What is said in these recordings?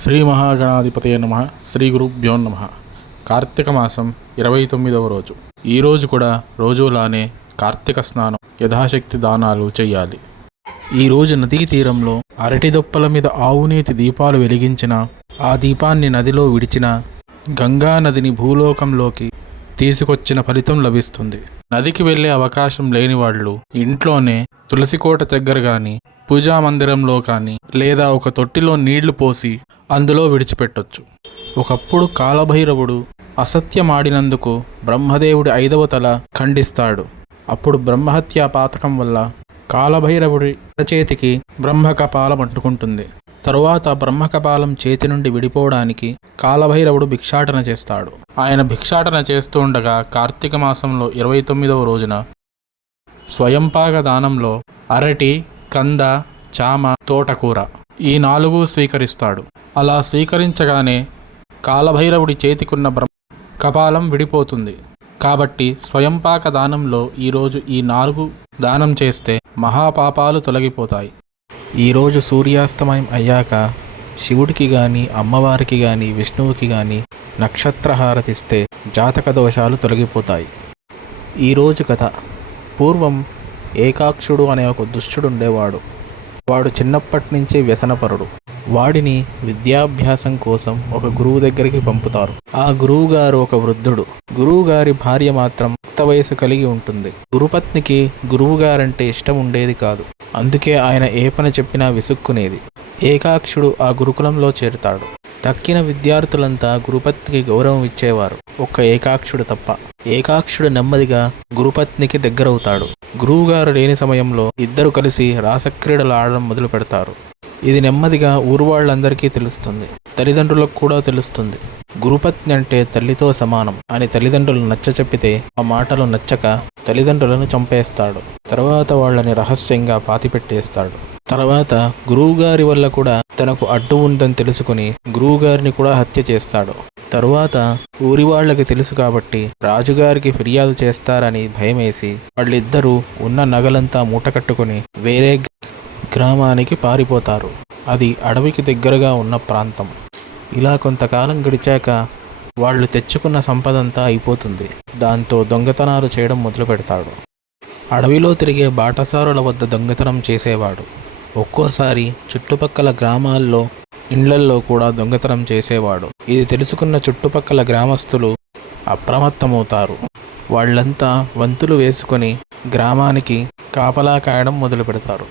శ్రీ మహాగణాధిపతయ నమః. శ్రీ గురుభ్యో నమః. కార్తీక మాసం 29వ రోజు. ఈరోజు కూడా రోజులానే కార్తీక స్నానం, యథాశక్తి దానాలు చేయాలి. ఈరోజు నదీ తీరంలో అరటి దొప్పల మీద ఆవునేతి దీపాలు వెలిగించిన, ఆ దీపాన్ని నదిలో విడిచిన, గంగా నదిని భూలోకంలోకి తీసుకొచ్చిన ఫలితం లభిస్తుంది. నదికి వెళ్ళే అవకాశం లేని వాళ్ళు ఇంట్లోనే తులసికోట దగ్గర కానీ, పూజా మందిరంలో కానీ, లేదా ఒక తొట్టిలో నీళ్లు పోసి అందులో విడిచిపెట్టొచ్చు. ఒకప్పుడు కాలభైరవుడు అసత్యమాడినందుకు బ్రహ్మదేవుడి 5వ తల ఖండిస్తాడు. అప్పుడు బ్రహ్మహత్యా పాతకం వల్ల కాలభైరవుడి చేతికి బ్రహ్మకపాలం అంటుకుంటుంది. తరువాత బ్రహ్మకపాలం చేతి నుండి విడిపోవడానికి కాలభైరవుడు భిక్షాటన చేస్తాడు. ఆయన భిక్షాటన చేస్తూ ఉండగా కార్తీక మాసంలో 29వ రోజున స్వయంపాక దానంలో అరటి, కంద, చామ, తోటకూర ఈ 4 స్వీకరిస్తాడు. అలా స్వీకరించగానే కాలభైరవుడి చేతికున్న కపాలం విడిపోతుంది. కాబట్టి స్వయంపాక దానంలో ఈరోజు ఈ 4 దానం చేస్తే మహాపాపాలు తొలగిపోతాయి. ఈరోజు సూర్యాస్తమయం అయ్యాక శివుడికి కానీ, అమ్మవారికి కానీ, విష్ణువుకి కానీ నక్షత్రహారతిస్తే జాతక దోషాలు తొలగిపోతాయి. ఈరోజు కథ. పూర్వం ఏకాక్షుడు అనే ఒక దుష్టుడు ఉండేవాడు. వాడు చిన్నప్పటి నుంచే వ్యసనపరుడు. వాడిని విద్యాభ్యాసం కోసం ఒక గురువు దగ్గరికి పంపుతారు. ఆ గురువుగారు ఒక వృద్ధుడు. గురువుగారి భార్య మాత్రం యుక్త వయసు కలిగి ఉంటుంది. గురుపత్నికి గురువుగారంటే ఇష్టం ఉండేది కాదు. అందుకే ఆయన ఏ పని చెప్పినా విసుక్కునేది. ఏకాక్షుడు ఆ గురుకులంలో చేరుతాడు. తక్కిన విద్యార్థులంతా గురుపత్నికి గౌరవం ఇచ్చేవారు, ఒక్క ఏకాక్షుడు తప్ప. ఏకాక్షుడు నెమ్మదిగా గురుపత్నికి దగ్గరవుతాడు. గురువుగారు లేని సమయంలో ఇద్దరు కలిసి రాసక్రీడలు ఆడడం మొదలు పెడతారు. ఇది నెమ్మదిగా ఊరు వాళ్ళందరికీ తెలుస్తుంది. తల్లిదండ్రులకు కూడా తెలుస్తుంది. గురుపత్ని అంటే తల్లితో సమానం అని తల్లిదండ్రులు నచ్చచెప్పితే ఆ మాటలు నచ్చక తల్లిదండ్రులను చంపేస్తాడు. తర్వాత వాళ్ళని రహస్యంగా పాతిపెట్టేస్తాడు. తర్వాత గురువుగారి వల్ల కూడా తనకు అడ్డు ఉందని తెలుసుకుని గురువుగారిని కూడా హత్య చేస్తాడు. తరువాత ఊరి వాళ్ళకి తెలుసు కాబట్టి రాజుగారికి ఫిర్యాదు చేస్తారని భయమేసి వాళ్ళిద్దరూ ఉన్న నగలంతా మూటకట్టుకుని వేరే గ్రామానికి పారిపోతారు. అది అడవికి దగ్గరగా ఉన్న ప్రాంతం. ఇలా కొంతకాలం గడిచాక వాళ్ళు తెచ్చుకున్న సంపదంతా అయిపోతుంది. దాంతో దొంగతనాలు చేయడం మొదలు పెడతాడు. అడవిలో తిరిగే బాటసారుల వద్ద దొంగతనం చేసేవాడు. ఒక్కోసారి చుట్టుపక్కల గ్రామాల్లో ఇండ్లల్లో కూడా దొంగతనం చేసేవాడు. ఇది తెలుసుకున్న చుట్టుపక్కల గ్రామస్తులు అప్రమత్తమవుతారు. వాళ్ళంతా వంతులు వేసుకొని గ్రామానికి కాపలా కాయడం మొదలు పెడతారు.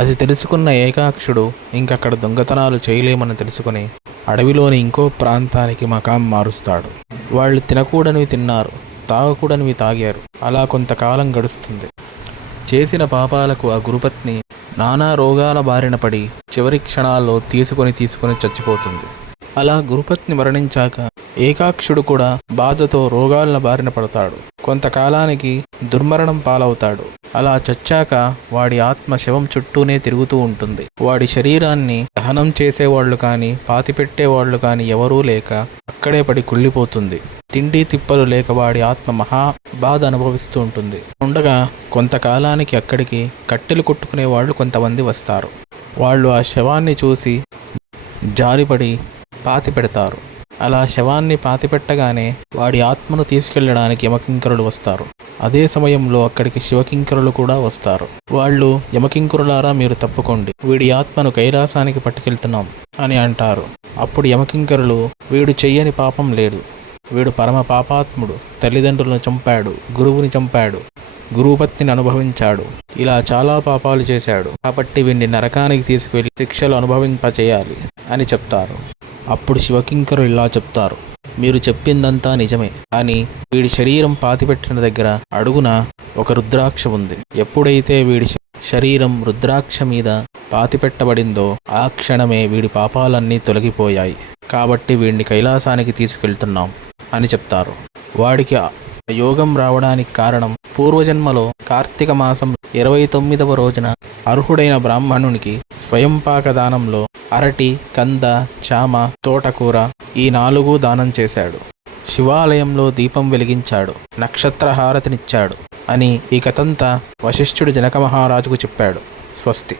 అది తెలుసుకున్న ఏకాక్షుడు ఇంకక్కడ దొంగతనాలు చేయలేమని తెలుసుకుని అడవిలోని ఇంకో ప్రాంతానికి మకాం మారుస్తాడు. వాళ్ళు తినకూడనివి తిన్నారు, తాగకూడనివి తాగారు. అలా కొంతకాలం గడుస్తుంది. చేసిన పాపాలకు ఆ గురుపత్ని నానా రోగాల బారిన పడి చివరి క్షణాల్లో తీసుకొని చచ్చిపోతుంది. అలా గురుపత్ని మరణించాక ఏకాక్షుడు కూడా బాధతో రోగాల బారిన పడతాడు. కొంతకాలానికి దుర్మరణం పాలవుతాడు. అలా చచ్చాక వాడి ఆత్మ శవం చుట్టూనే తిరుగుతూ ఉంటుంది. వాడి శరీరాన్ని దహనం చేసేవాళ్ళు కానీ, పాతిపెట్టేవాళ్ళు కానీ ఎవరూ లేక అక్కడే పడి కుళ్ళిపోతుంది. తిండి తిప్పలు లేక వాడి ఆత్మ మహా బాధ అనుభవిస్తూ ఉంటుంది. ఉండగా కొంతకాలానికి అక్కడికి కట్టెలు కొట్టుకునే వాళ్ళు కొంతమంది వస్తారు. వాళ్ళు ఆ శవాన్ని చూసి జారిపడి పాతి పెడతారు. అలా శవాన్ని పాతిపెట్టగానే వాడి ఆత్మను తీసుకెళ్లడానికి యమకింకరులు వస్తారు. అదే సమయంలో అక్కడికి శివకింకరులు కూడా వస్తారు. వాళ్ళు యమకింకరులారా మీరు తప్పుకోండి, వీడి ఆత్మను కైలాసానికి పట్టుకెళ్తున్నాం అని అంటారు. అప్పుడు యమకింకరులు వీడు చెయ్యని పాపం లేదు, వీడు పరమ పాపాత్ముడు, తల్లిదండ్రులను చంపాడు, గురువుని చంపాడు, గురుపత్నిని అనుభవించాడు, ఇలా చాలా పాపాలు చేశాడు, కాబట్టి వీడిని నరకానికి తీసుకువెళ్ళి శిక్షలు అనుభవింపచేయాలి అని చెప్తారు. అప్పుడు శివకింకరులు ఇలా చెప్తారు, మీరు చెప్పిందంతా నిజమే, కానీ వీడి శరీరం పాతిపెట్టిన దగ్గర అడుగున ఒక రుద్రాక్ష ఉంది. ఎప్పుడైతే వీడి శరీరం రుద్రాక్ష మీద పాతిపెట్టబడిందో ఆ క్షణమే వీడి పాపాలన్నీ తొలగిపోయాయి. కాబట్టి వీడిని కైలాసానికి తీసుకెళ్తున్నాం అని చెప్తారు. వాడికి యోగం రావడానికి కారణం పూర్వజన్మలో కార్తీక మాసం 29వ రోజున అర్హుడైన బ్రాహ్మణునికి స్వయంపాక దానంలో అరటి, కంద, చామ, తోటకూర ఈ 4 దానం చేశాడు. శివాలయంలో దీపం వెలిగించాడు, నక్షత్రహారతినిచ్చాడు అని ఈ కథంతా వశిష్ఠుడు జనక మహారాజుకు చెప్పాడు. స్వస్తి.